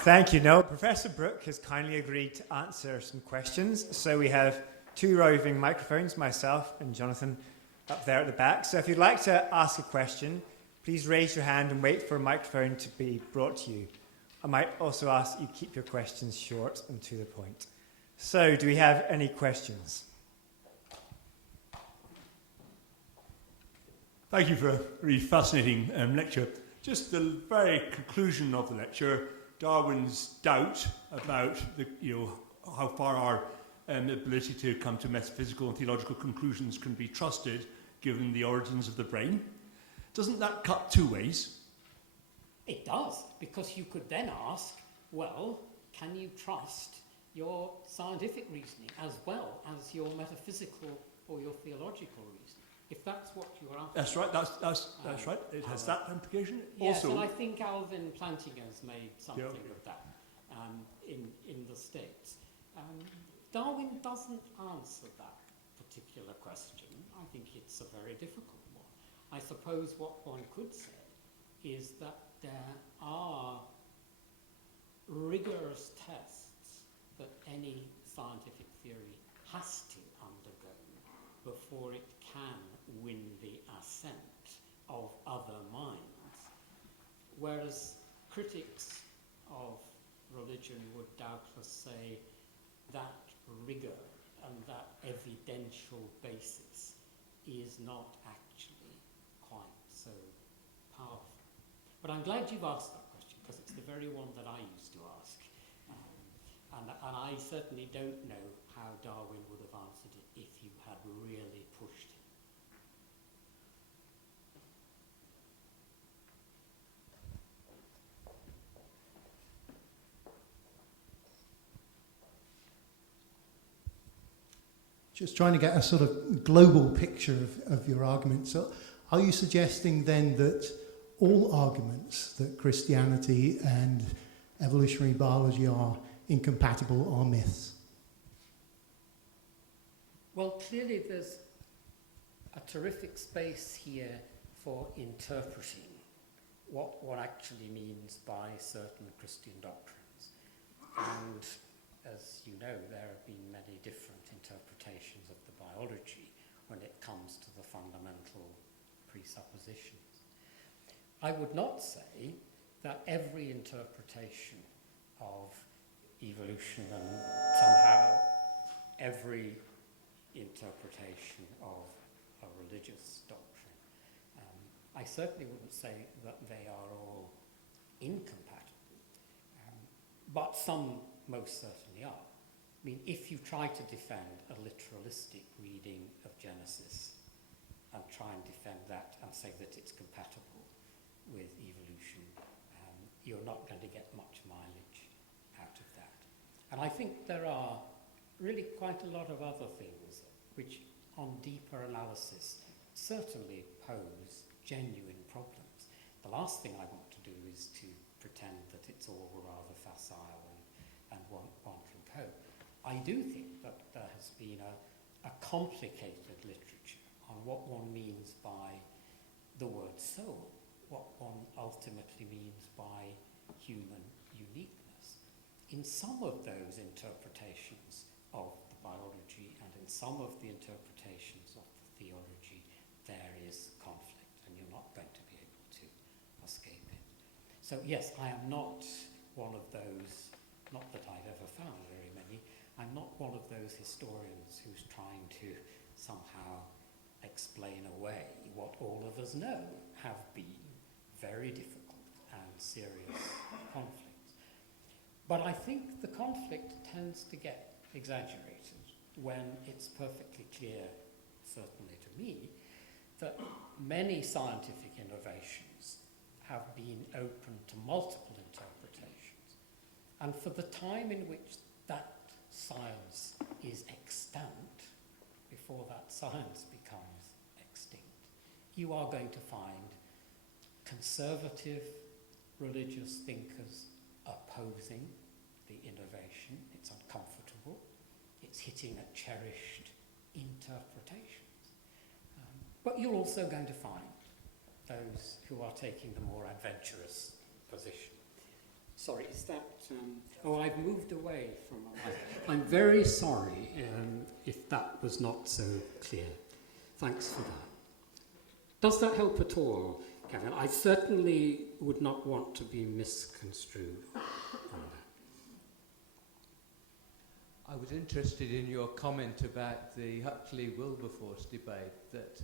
Thank you. No, Professor Brooke has kindly agreed to answer some questions. So we have two roving microphones, myself and Jonathan, up there at the back. So if you'd like to ask a question, please raise your hand and wait for a microphone to be brought to you. I might also ask you keep your questions short and to the point. So do we have any questions? Thank you for a really fascinating lecture. Just the very conclusion of the lecture, Darwin's doubt about how far our ability to come to metaphysical and theological conclusions can be trusted given the origins of the brain. Doesn't that cut two ways? It does, because you could then ask, well, can you trust your scientific reasoning as well as your metaphysical or your theological reasoning? If that's what you're after. That's right, that's right. It has that implication. Yes, also, and I think Alvin Plantinga's made something of that in the States. Darwin doesn't answer that particular question. I think it's a very difficult one. I suppose what one could say is that there are rigorous tests that any scientific theory has to undergo before it can win the assent of other minds. Whereas critics of religion would doubtless say that rigor and that evidential basis is not actually quite so powerful. But I'm glad you've asked that question, because it's the very one that I used to ask. And I certainly don't know how Darwin would have answered it if you had really pushed him. Just trying to get a sort of global picture of your argument. So are you suggesting then that all arguments that Christianity and evolutionary biology are incompatible are myths? Well, clearly there's a terrific space here for interpreting what actually means by certain Christian doctrines. And as you know, there have been many different interpretations of the biology when it comes to the fundamental presuppositions. I would not say that every interpretation of evolution and somehow every interpretation of a religious doctrine, I certainly wouldn't say that they are all incompatible, but some most certainly are. I mean, if you try to defend a literalistic reading of Genesis and try and defend that and say that it's compatible with evolution, you're not going to get much mileage out of that. And I think there are really quite a lot of other things which, on deeper analysis, certainly pose genuine problems. The last thing I want to do is to pretend that it's all rather facile and one can cope. I do think that there has been a complicated literature on what one means by the word soul, what one ultimately means by human uniqueness. In some of those interpretations of the biology and in some of the interpretations of the theology, there is conflict, and you're not going to be able to escape it. So yes, I am not one of those, not that I've ever found very many, I'm not one of those historians who's trying to somehow explain away what all of us know have been very difficult and serious conflicts. But I think the conflict tends to get exaggerated when it's perfectly clear, certainly to me, that many scientific innovations have been open to multiple interpretations. And for the time in which that science is extant, before that science becomes extinct, you are going to find conservative religious thinkers opposing the innovation. It's uncomfortable. It's hitting at cherished interpretations. But you're also going to find those who are taking the more adventurous position. Sorry, is that... oh, I've moved away from... I'm very sorry if that was not so clear. Thanks for that. Does that help at all, Kevin? I certainly would not want to be misconstrued on that. I was interested in your comment about the Huxley-Wilberforce debate, that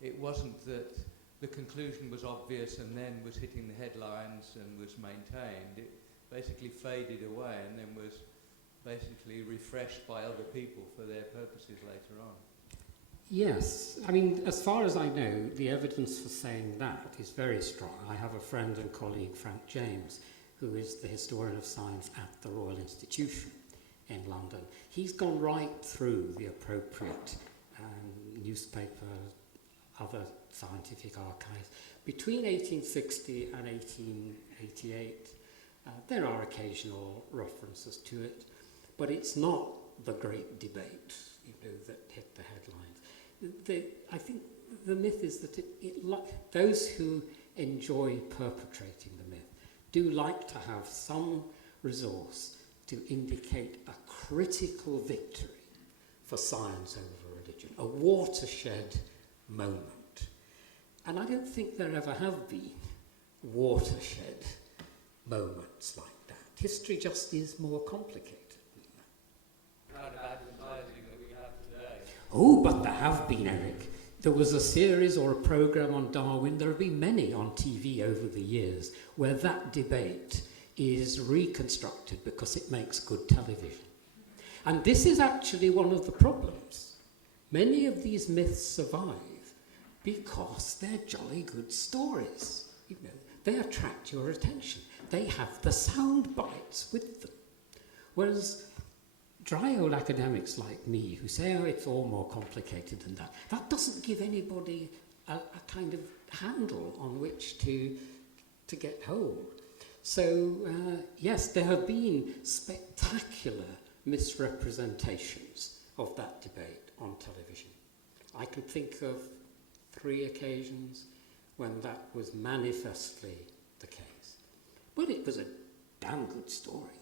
it wasn't that the conclusion was obvious and then was hitting the headlines and was maintained. It basically faded away and then was basically refreshed by other people for their purposes later on. Yes, I mean, as far as I know, the evidence for saying that is very strong. I have a friend and colleague, Frank James, who is the historian of science at the Royal Institution in London. He's gone right through the appropriate newspaper, other scientific archives. Between 1860 and 1888, there are occasional references to it, but it's not the great debate, that hit the headlines. I think the myth is that those who enjoy perpetrating the myth do like to have some resource to indicate a critical victory for science over religion, a watershed moment. And I don't think there ever have been watershed moments like that. History just is more complicated than that. Kind of advertising that we have today. Oh, but there have been, Eric. There was a series or a programme on Darwin. There have been many on TV over the years where that debate is reconstructed because it makes good television. And this is actually one of the problems. Many of these myths survive because they're jolly good stories. They attract your attention. They have the sound bites with them. Whereas dry old academics like me who say, oh, it's all more complicated than that, that doesn't give anybody a kind of handle on which to get hold. So, yes, there have been spectacular misrepresentations of that debate on television. I can think of 3 occasions when that was manifestly the case. But it was a damn good story.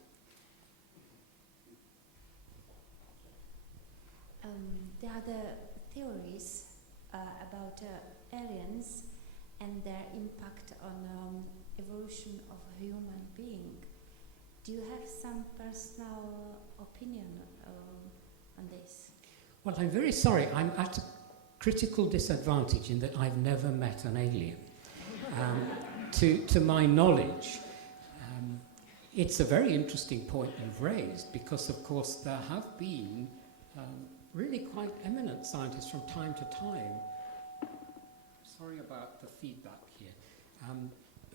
There are the theories about aliens and their impact on evolution of a human being. Do you have some personal opinion on this? Well, I'm very sorry. I'm at a critical disadvantage in that I've never met an alien. To my knowledge, it's a very interesting point you've raised because, of course, there have been really quite eminent scientists from time to time, sorry about the feedback here,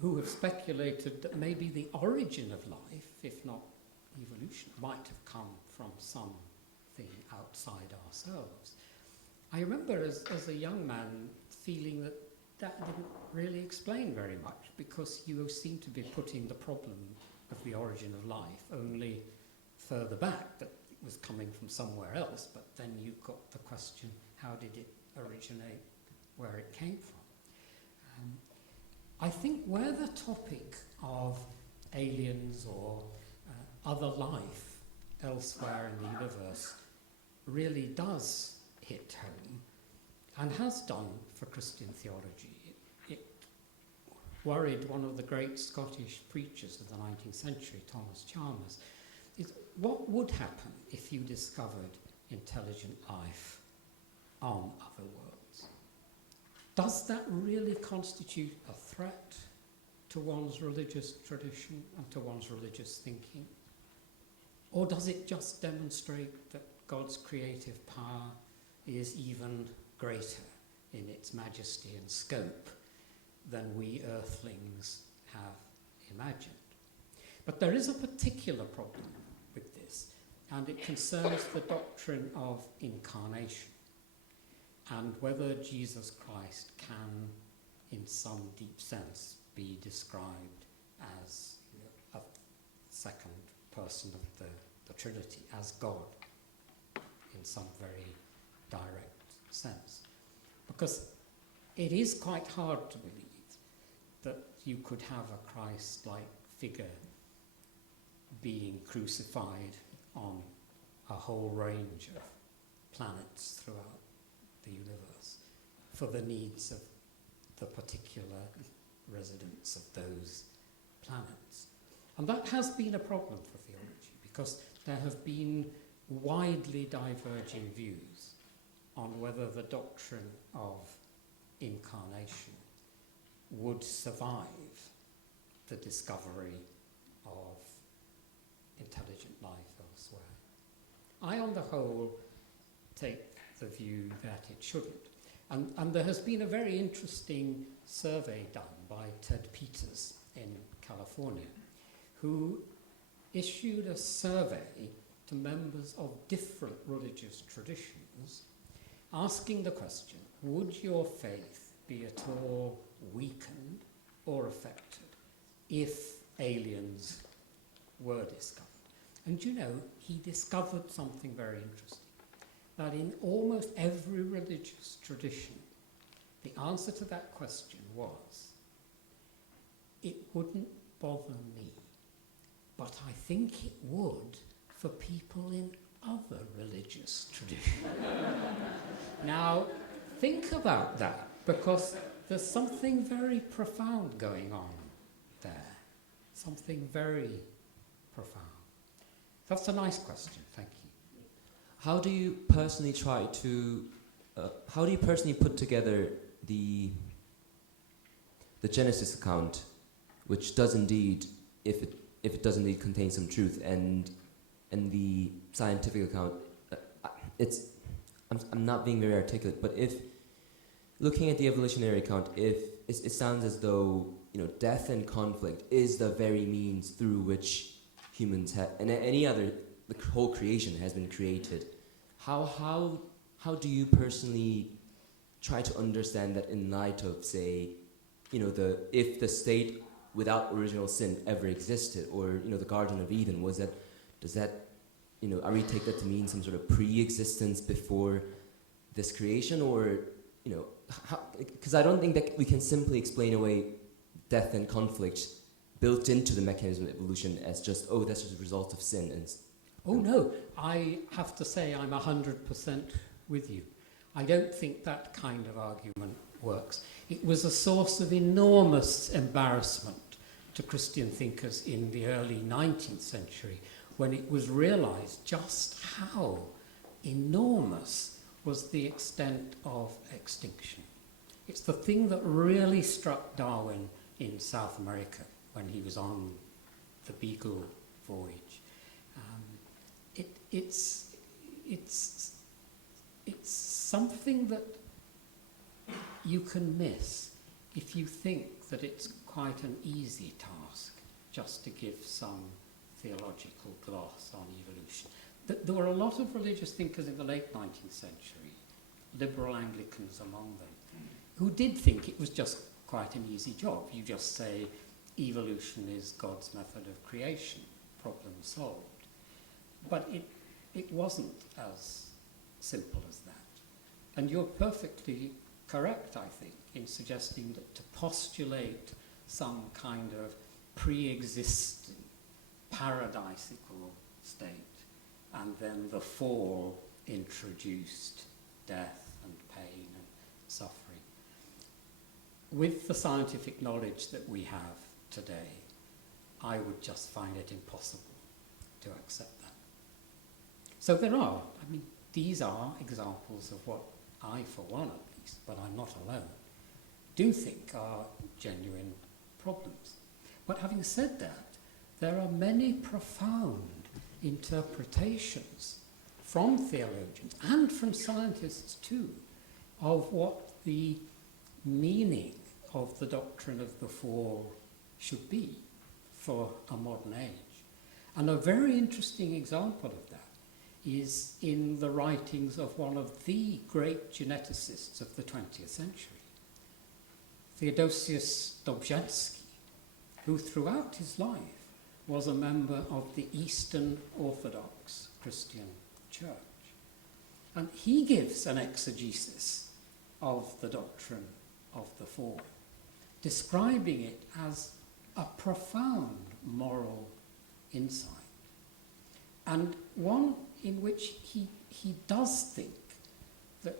who have speculated that maybe the origin of life, if not evolution, might have come from something outside ourselves. I remember as a young man feeling that didn't really explain very much because you seem to be putting the problem of the origin of life only further back, that it was coming from somewhere else, but then you've got the question, how did it originate, where it came from? I think where the topic of aliens or other life elsewhere in the universe really does hit home, and has done for Christian theology. It worried one of the great Scottish preachers of the 19th century, Thomas Chalmers, is what would happen if you discovered intelligent life on other worlds? Does that really constitute a threat to one's religious tradition and to one's religious thinking? Or does it just demonstrate that God's creative power is even greater in its majesty and scope than we earthlings have imagined? But there is a particular problem with this, and it concerns the doctrine of incarnation and whether Jesus Christ can, in some deep sense, be described as a second person of the Trinity, as God, in some very direct sense. Because it is quite hard to believe that you could have a Christ-like figure being crucified on a whole range of planets throughout the universe for the needs of the particular residents of those planets. And that has been a problem for theology, because there have been widely diverging views on whether the doctrine of incarnation would survive the discovery of intelligent life elsewhere. I, on the whole, take the view that it shouldn't. And there has been a very interesting survey done by Ted Peters in California, who issued a survey to members of different religious traditions, asking the question, would your faith be at all weakened or affected if aliens were discovered? And you know, he discovered something very interesting, that in almost every religious tradition, the answer to that question was, it wouldn't bother me, but I think it would for people in other religious traditions. Now, think about that, because there's something very profound going on there. Something very profound. That's a nice question, thank you. How do you personally put together the Genesis account, which does indeed, if it does indeed contain some truth, and the scientific account, I'm not being very articulate, but if looking at the evolutionary account, if it sounds as though, you know, death and conflict is the very means through which humans have, and any other, the whole creation has been created. How do you personally try to understand that in light of, say, you know, if the state without original sin ever existed, or, you know, the Garden of Eden, does that, you know, are we take that to mean some sort of pre-existence before this creation, or, you know, because I don't think that we can simply explain away death and conflict built into the mechanism of evolution as just, oh, that's just a result of sin. Oh no, I have to say I'm 100% with you. I don't think that kind of argument works. It was a source of enormous embarrassment to Christian thinkers in the early 19th century, when it was realized just how enormous was the extent of extinction. It's the thing that really struck Darwin in South America when he was on the Beagle voyage. It's something that you can miss if you think that it's quite an easy task just to give some theological gloss on evolution. There were a lot of religious thinkers in the late 19th century, liberal Anglicans among them, who did think it was just quite an easy job. You just say evolution is God's method of creation, problem solved. But it wasn't as simple as that. And you're perfectly correct, I think, in suggesting that to postulate some kind of pre-existing paradisical state, and then the fall introduced death and pain and suffering. With the scientific knowledge that we have today, I would just find it impossible to accept that. So there are, I mean, these are examples of what I, for one at least, but I'm not alone, do think are genuine problems. But having said that, there are many profound interpretations from theologians and from scientists too of what the meaning of the doctrine of the fall should be for a modern age. And a very interesting example of that is in the writings of one of the great geneticists of the 20th century, Theodosius Dobzhansky, who throughout his life was a member of the Eastern Orthodox Christian Church. And he gives an exegesis of the doctrine of the fall, describing it as a profound moral insight, and one in which he does think that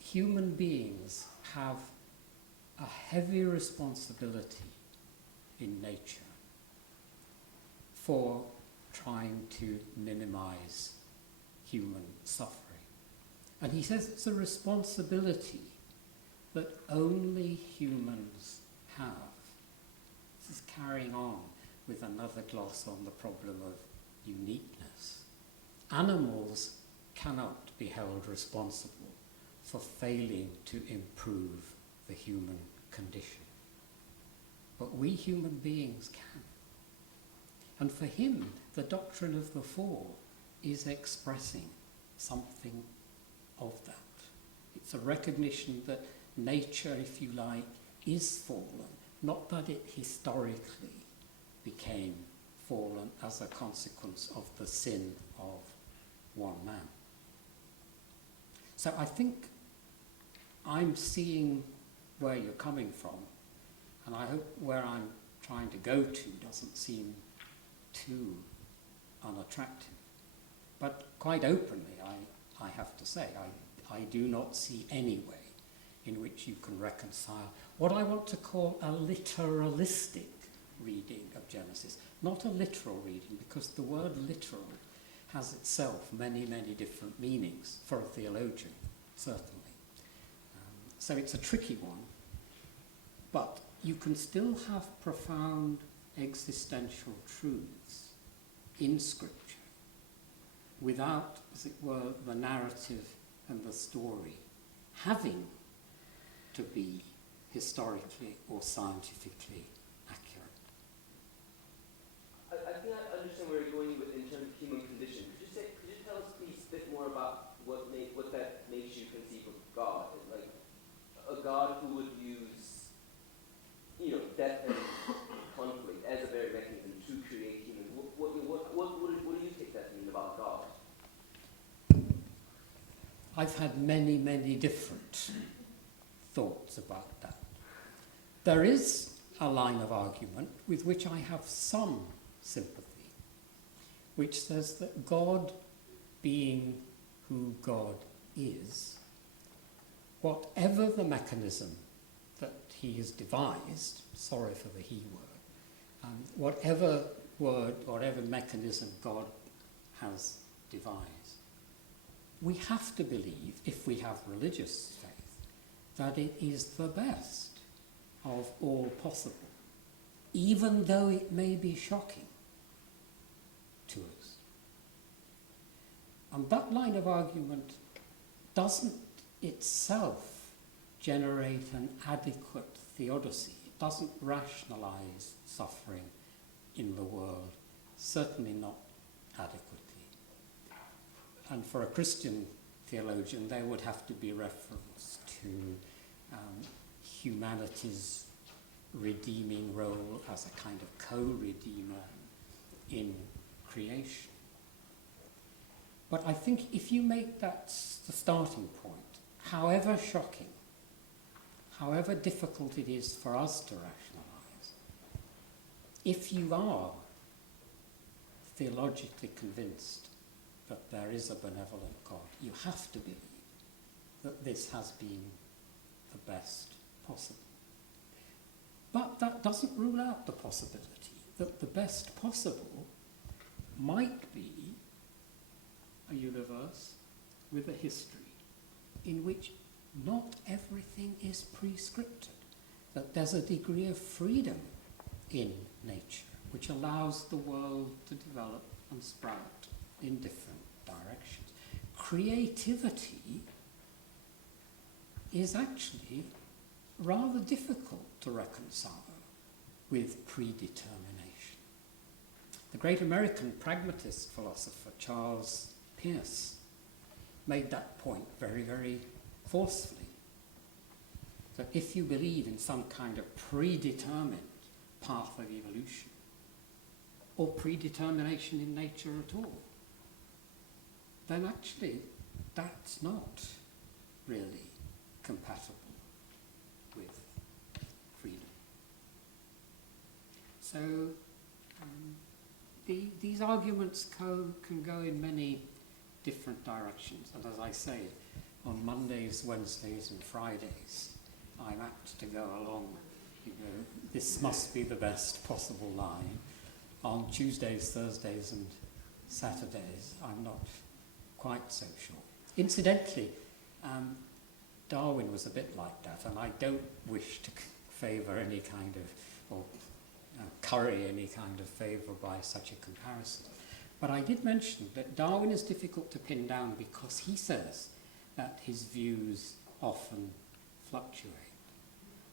human beings have a heavy responsibility in nature for trying to minimize human suffering. And he says it's a responsibility that only humans have. This is carrying on with another gloss on the problem of uniqueness. Animals cannot be held responsible for failing to improve the human condition. But we human beings can. And for him, the doctrine of the fall is expressing something of that. It's a recognition that nature, if you like, is fallen, not that it historically became fallen as a consequence of the sin of one man. So I think I'm seeing where you're coming from, and I hope where I'm trying to go to doesn't seem too unattractive. But quite openly, I have to say, I do not see any way in which you can reconcile what I want to call a literalistic reading of Genesis. Not a literal reading, because the word literal has itself many, many different meanings for a theologian, certainly. So it's a tricky one, but you can still have profound existential truths in Scripture without, as it were, the narrative and the story having to be historically or scientifically accurate. I think I understand where you're going with in terms of human condition. Could you tell us please a bit more about what that makes you conceive of God? Like a God who would use, death and conflict as a very mechanism to create humans. What do you take that to mean about God? I've had many, many different thoughts about that. There is a line of argument with which I have some sympathy, which says that God, being who God is, whatever the mechanism that he has devised, sorry for the he word, whatever mechanism God has devised, we have to believe, if we have religious faith, that it is the best of all possible, even though it may be shocking to us. And that line of argument doesn't itself generate an adequate theodicy. It doesn't rationalize suffering in the world, certainly not adequately. And for a Christian theologian, there would have to be reference to humanity's redeeming role as a kind of co-redeemer in creation. But I think if you make that the starting point, however shocking, however difficult it is for us to rationalize, if you are theologically convinced that there is a benevolent God, you have to believe that this has been the best possible. But that doesn't rule out the possibility that the best possible might be a universe with a history in which not everything is prescripted, that there's a degree of freedom in nature which allows the world to develop and sprout in different directions. Creativity is actually rather difficult to reconcile with predetermination. The great American pragmatist philosopher Charles Peirce made that point very, very forcefully. That if you believe in some kind of predetermined path of evolution, or predetermination in nature at all, then actually that's not really compatible with freedom. So these arguments can go in many different directions. And as I say, on Mondays, Wednesdays and Fridays, I'm apt to go along, this must be the best possible line. On Tuesdays, Thursdays and Saturdays, I'm not quite so sure. Incidentally, Darwin was a bit like that, and I don't wish to favour any kind of, or curry any kind of favour by such a comparison. But I did mention that Darwin is difficult to pin down because he says that his views often fluctuate.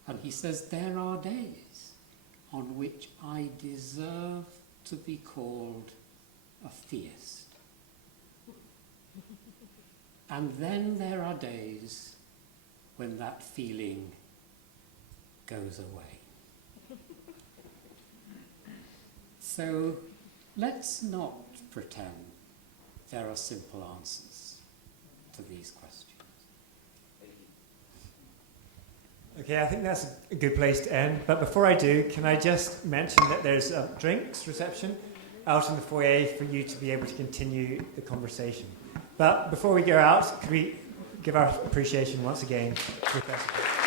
And he says, there are days on which I deserve to be called a theist. And then there are days when that feeling goes away. So let's not pretend there are simple answers to these questions. Okay, I think that's a good place to end. But before I do, can I just mention that there's a drinks reception out in the foyer for you to be able to continue the conversation. But before we go out, could we give our appreciation once again to Professor Brooke?